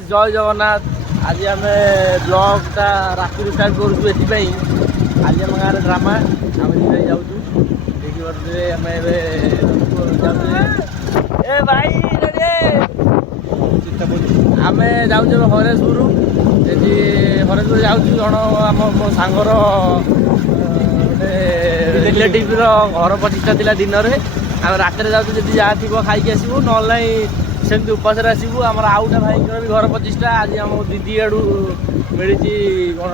Guys जय जगन्नाथ। आज आम ब्लॉगटा राति स्टार्ट करूँ एपाई आज आम गाँव ड्रामा आम जाऊँ आम जाऊँ हरेशपुर हरेशपुर जाऊँ जन आम मो सांगर रिलेटिव घर प्रतिष्ठा थिला दिन में आम रात जाऊँ जी जहाँ थी खाई आसबू ना सेमती उपास आसबू आम आउटा भाई भी घर प्रतिष्ठा आज आम दीदी आड़ू मिली कौन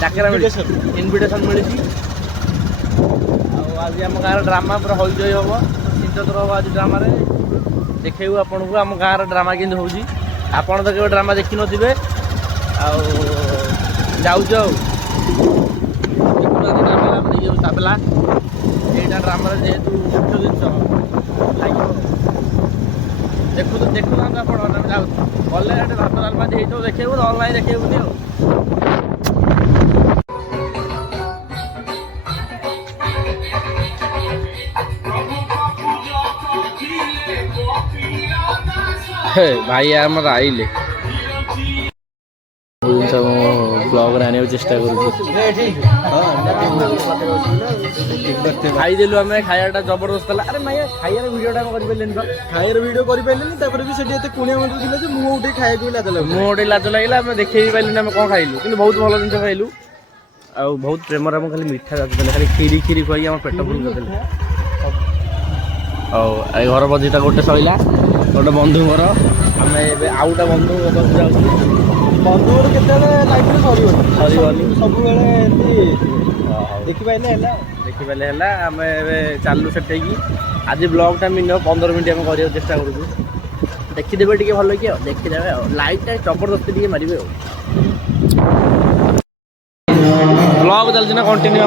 डाकेरा इनविटेशन मिली आज आम गाँव ड्रामा पूरा हईचई हम चिंतर हम आज ड्रामा देखू आपन को आम गाँव ड्रामा केमती होगी आपड़ तो केवल ड्रामा देखी नथिबे जाऊँ ताबला यहाँ ड्रामा जेहेतु मुख्य जिन देखु तो देखु ना आप गले भात डालमा देखो देखू ना देखनी भाई आमर आइले ब्लॉग आने चेष्टा खाईदेलु आम खायाटा जबरदस्त अरे माइया खाइबार वीडियोटा खाइबार वीडियो कर कुणिया मंदिर मुझे खाई मुझे लाज लगे आम देखे पारे आम कौन खाइलु कि बहुत भल जिन खाइलु आ बहुत प्रेम आम खाली मिठा जाते खाली खीरी खीरी खुआई आम पेट फुल करते घर बजीटा गोटे सैला गोटे बंधु घर आम आउटा बंधु जाऊँ बंधु के सर सब देखिपारे है आम चलू से आज ब्लॉगटा मिनिमम 15 मिनट आम कर चेष्टा करूँ देखीदेवे टे भल कि देखीदे लाइटा जबरदस्ती मारे ब्लॉग चलती ना कंटिन्यू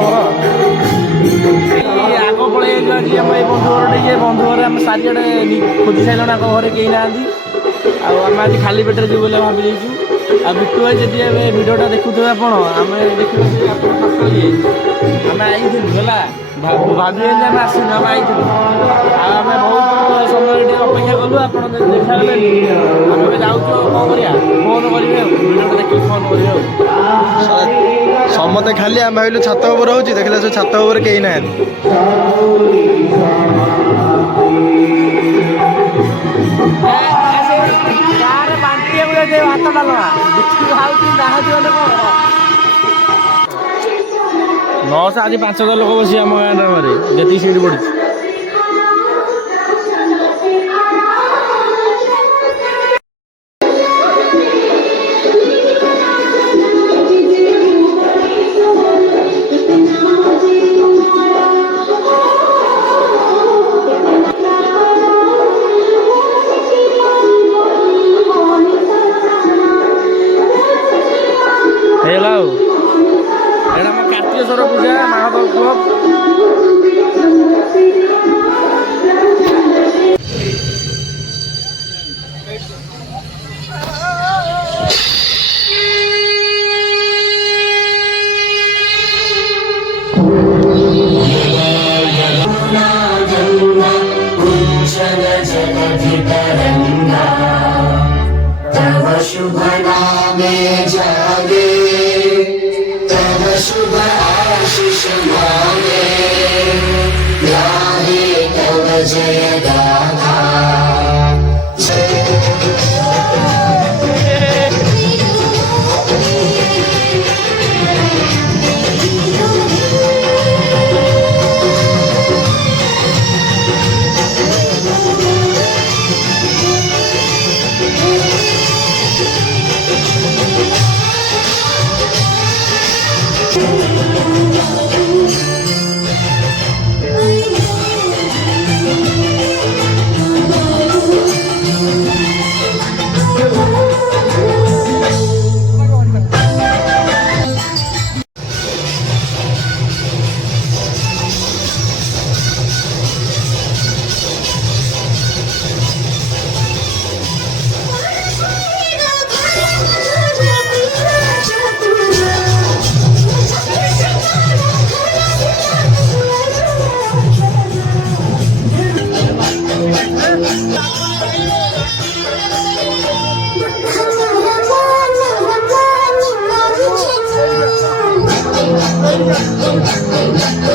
आग पड़े आम बंधु घर बंधु घर आम सारिड़े खोजी सारे आग घर कहीं ना आम आज खाली पेटे जी बोले भाई आ बिट्टू भाई जी भिडियोटा देखुए आप आम देखिए आम आई है भाभी आम आसना आम आई आम बहुत समय अपेक्षा कलु आप देखा आम जाऊँ कौन करा फोन करेंगे भिडियोटा देखिए फोन कर समते खाली आम भाविलु छात ऊपर हो देखला सब छात ऊपर कहीं ना भात डालमा 900 आज 5,000 लोक बस आम गाँव ड्रामा जी सीट पड़ी कार्तिकेश्वर पूजा महादेव क्लब शुभ नामे जागे तव शुभ आशीष मांगे गाहे तव जय गाथा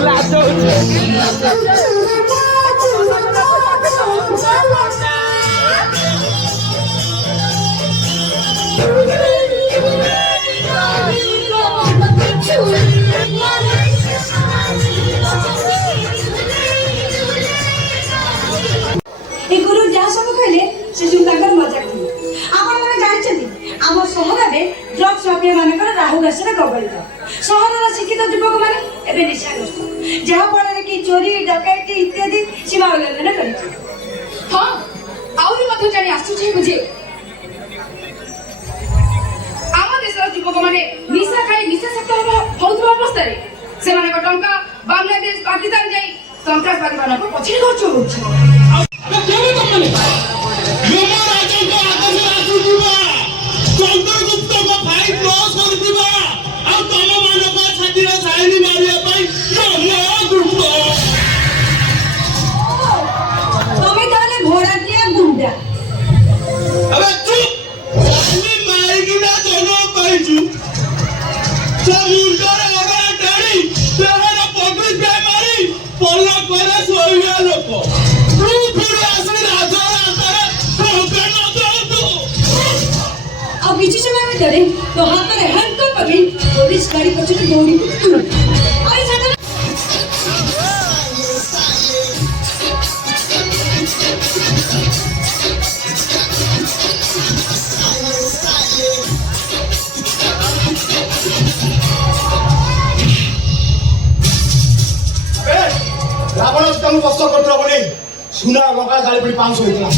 ଲାଜ ହଉଛି। ଏ ଗୁରୁ ଯାହା ସବୁ କହିଲେ ସେ ସବୁ ତାଙ୍କର ମଜାକ ଥିଲେ। ଆପଣମାନେ ଜାଣିଛନ୍ତି ଆମ ସହରରେ ଡ୍ରଗ୍ସ ମାଫିଆ ମାନଙ୍କର ରାହୁ ଘାସରେ କବଳିତ। ସହରର ଶିକ୍ଷିତ ଯୁବକମାନେ ଏବେ ନିଶାଗ୍ରସ୍ତ, ଯାହା ଫଳରେ କି ଚୋରି ଡକାୟତି ଇତ୍ୟାଦି ସୀମା ଉଲ୍ଲଂଘନ କରିଛି। ହଁ ଆହୁରି ମଧ୍ୟ ଜାଣି ଆଶ୍ଚର୍ଯ୍ୟ ହେବ ଯେ ଆମ ଦେଶର ଯୁବକମାନେ ନିଶା ଖାଇ ନିଶାସକ୍ତ ହେଉଥିବା ଅବସ୍ଥାରେ ସେମାନଙ୍କ ଟଙ୍କା ବାଂଲାଦେଶ ପାକିସ୍ତାନ ଯାଇ ସନ୍ତ୍ରାସବାଦୀ ମାନଙ୍କ ପଛରେ ଖର୍ଚ୍ଚ ହେଉଛି। ତମେ ତାହେଲେ ଭଡ଼ାଟିଆ ଗୁଣ୍ଡା। ଆଉ କିଛି ସମୟ ଭିତରେ ତୋ ହାତରେ ହ୍ୟାଣ୍ଡକପ୍ ପକେଇ ପୋଲିସ ଗାଡ଼ି ପଛରେ ଦୌଡ଼ିବୁ ତୁ। ଆଉ ଏ ସାଙ୍ଗରେ ରାବଣ ସୀତାଙ୍କୁ କଷ୍ଟ କରିଥିଲା ବୋଲି ସୁନା ଲଙ୍କା ଜାଳି ପଡ଼ି ପାଉଁଶ ହେଇଥିଲା।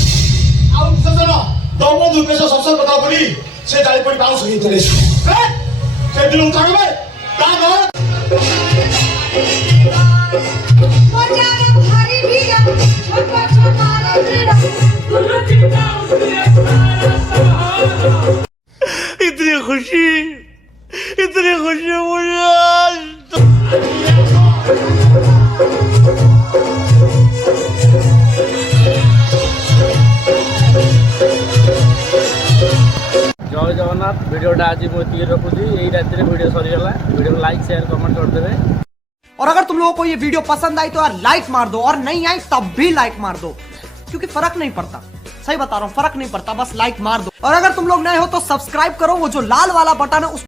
ଆଉ ବିଶେଷଣ ଦମ ଦୁର୍ବେଶ ଶସ କଥା ବୋଲି ସେ ଜାଳି ପଡ଼ି ପାଉଁଶ ହେଇଥିଲେ। ସେଦିନ କାଢ଼ବେ ତା ଘର ମଜାର ଭାରି ଭିଡ଼, ଛୋଟ ଛୋଟ ରତ୍ରିର इतनी खुशी मुझे आज जय जगन्नाथ वीडियोटा आज मुझे रखुची यही राति वीडियो सरीगला वीडियो लाइक शेयर कमेंट कर देवे। और अगर तुम लोगों को ये वीडियो पसंद आई तो यार लाइक मार दो, और नहीं आई तब भी लाइक मार दो, क्योंकि फर्क नहीं पड़ता। सही बता रहा हूँ, फर्क नहीं पड़ता, बस लाइक मार दो। और अगर तुम लोग नए हो तो सब्सक्राइब करो, वो जो लाल वाला बटन है उस